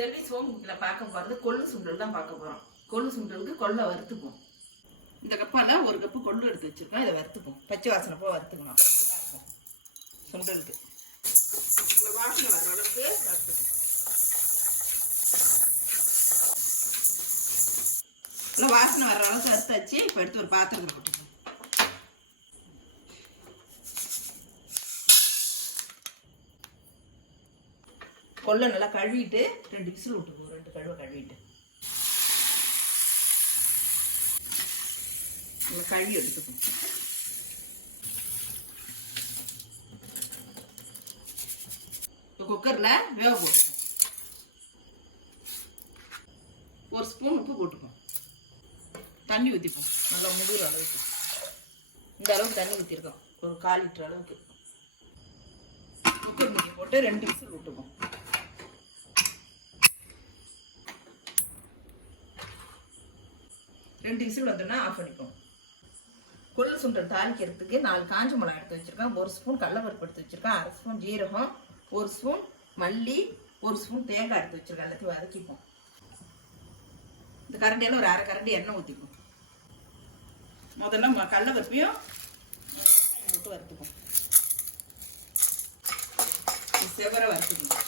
செல்வி சோமுல பார்க்க போகிறது கொள்ளு சுண்டல் தான் பார்க்க போகிறோம். கொள்ளு சுண்டலுக்கு கொள்ளை வறுத்துப்போம். இந்த கப்பால் ஒரு கப்பு கொள்ளு எடுத்து வச்சுருக்கோம். இதை வறுத்துப்போம். பச்சை வாசனை போக வறுத்துக்கணும். அப்போ நல்லாயிருக்கும் சுண்டலுக்கு. இவ்வளோ வாசனை வர அளவுக்கு வறுத்துக்கணும். இவ்வளோ வாசனை வர அளவுக்கு வறுத்தாச்சு. இப்போ எடுத்து ஒரு பாத்திரத்தில் போட்டுக்கணும். கொள்ளை நல்லா கழுவிட்டு 2 விசில் விட்டுக்குவோம். 2 கழுவை கழுவிட்டு நல்லா கழுவி எடுத்துக்குவோம். இப்போ குக்கரில் வேக போட்டுக்குவோம். 1 ஸ்பூன் உப்பு போட்டுக்குவோம். தண்ணி ஊற்றிப்போம். நல்லா முழுகிற அளவுக்கு. இந்த அளவுக்கு தண்ணி ஊற்றிருக்கோம். ஒரு 1/4 லிட்டர் அளவுக்கு. குக்கர் மூடி போட்டு 2 விசில் விட்டுக்குவோம். 2 விசில் வந்தோன்னா ஆஃப் பண்ணிப்போம். கொள்ளு சுண்டல் தாளிக்கிறதுக்கு 4 காஞ்ச மிளகா எடுத்து வச்சுருக்கேன். 1 ஸ்பூன் கடலைப்பருப்பு எடுத்து வச்சுருக்கேன். 1/2 ஸ்பூன் ஜீரகம், 1 ஸ்பூன் மல்லி, 1 ஸ்பூன் தேங்காய் எடுத்து வச்சுருக்கேன். எல்லாத்தையும் வதக்கிப்போம். இந்த கரண்டியால் ஒரு 1/2 கரண்டி எண்ணெய் ஊற்றிப்போம். முதல்ல கடலைப்பருப்பையும் போட்டு வறுத்துப்போம். செவரை வறுத்துக்கணும்.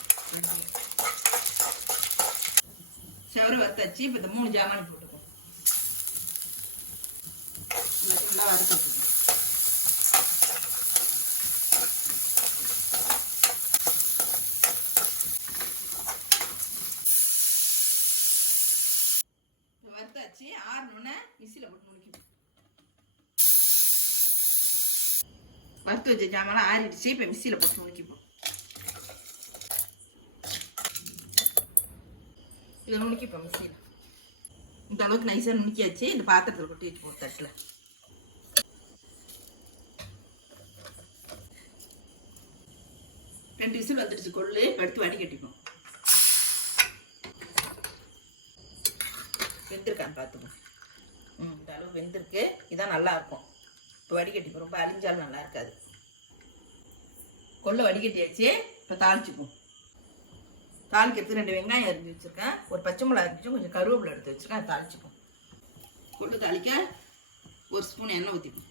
செவரை வறுத்தாச்சு. இப்போ இந்த 3 ஜாமான் போட்டுப்போம். நல்லா வறுத்துக்கணும். வறுத்தாச்சு. 6 மிக்ஸியில் போட்டு முடிக்கணும். வறுத்து வச்ச ஜாமான் ஆறிடுச்சு. இப்போ மிக்ஸியில் போட்டு முடிக்கப்போம். இதை நுணுக்கிப்போம். மிக்ஸியில் இந்த அளவுக்கு நைஸாக நுணுக்கியாச்சு. இந்த பாத்திரத்தில் கொட்டி வச்சுப்போம். தட்டில் 2 விசில் வந்துடுச்சு. கொள்ளு எடுத்து வடிகட்டிப்போம். வெந்திருக்கான்னு பார்த்துப்போம். இந்த அளவு வெந்திருக்கு. இதான் நல்லா இருக்கும். இப்போ வடிகட்டிப்போம். ரொம்ப அழிஞ்சாலும் நல்லா இருக்காது. கொள்ளை வடிகட்டியாச்சு. இப்போ தாளிச்சுப்போம். தாளிக்கிறதுக்கு 2 வெங்காயம் அரிஞ்சு வச்சுருக்கேன். ஒரு பச்சை மிளகா அரிஞ்சு கொஞ்சம் கருவேப்பிலை எடுத்து வச்சுருக்கேன். அதை தாளிச்சுப்போம். கொள்ளு தாளிக்க 1 ஸ்பூன் எண்ணெய் ஊற்றிப்போம்.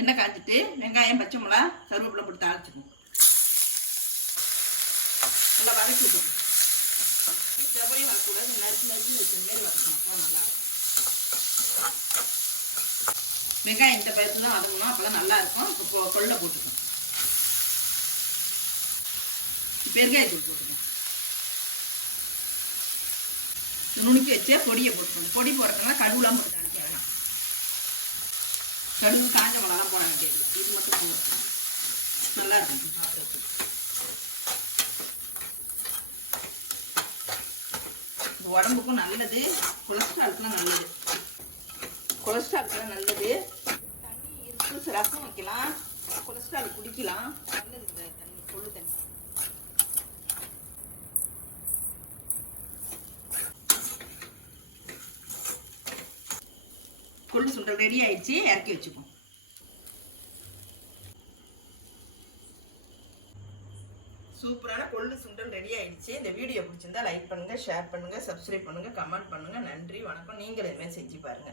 எண்ணெய் காய்ச்சிட்டு வெங்காயம், பச்சை மிளகா, கருவேப்பிலை போட்டு தாளிச்சுப்போம். நல்லா வதக்கி விட்டுப்போம். செவரையும் வளர்க்கூடாது. நறுக்கு வச்ச மாரி வதக்கணும். நல்லா இருக்கும். வெங்காயம் இந்த பருப்பு தான் வதக்கணும். அப்போ தான் நல்லாயிருக்கும். இப்போ கொள்ளை போட்டுக்கணும். பெருங்காயத்தூள் போட்டுக்கணும். நுணுக்கி வச்சே பொடியை போட்டுக்கணும். பொடி போடுறதுனா கடுகுலாம் போட்டு நினைக்க வேணாம். கடுகு காஞ்ச மிளகாலாம் போட வேண்டியது. இது மட்டும் போடணும். நல்லா இருக்கும் சாப்பிட்றதுக்கு. இது உடம்புக்கும் நல்லது. கொலஸ்ட்ராலுக்குலாம் நல்லது. கொலஸ்ட்ராலுக்குலாம் நல்லது. தண்ணி இருக்கு. ரசம் வைக்கலாம். கொலஸ்ட்ரால் குடிக்கலாம். நல்லது இந்த தண்ணி. கொள்ளு தண்ணி. கொள்ளு சுண்டல் ரெடி ஆயிடுச்சு. இறக்கி வச்சுப்போம். சூப்பரான கொள்ளு சுண்டல் ரெடி ஆயிடுச்சு. இந்த வீடியோ பிடிச்சிருந்தா லைக் பண்ணுங்க, ஷேர் பண்ணுங்க, சப்ஸ்கிரைப் பண்ணுங்க, கமெண்ட் பண்ணுங்க. நன்றி, வணக்கம். நீங்களும் இதுமாதிரி செஞ்சு பாருங்க.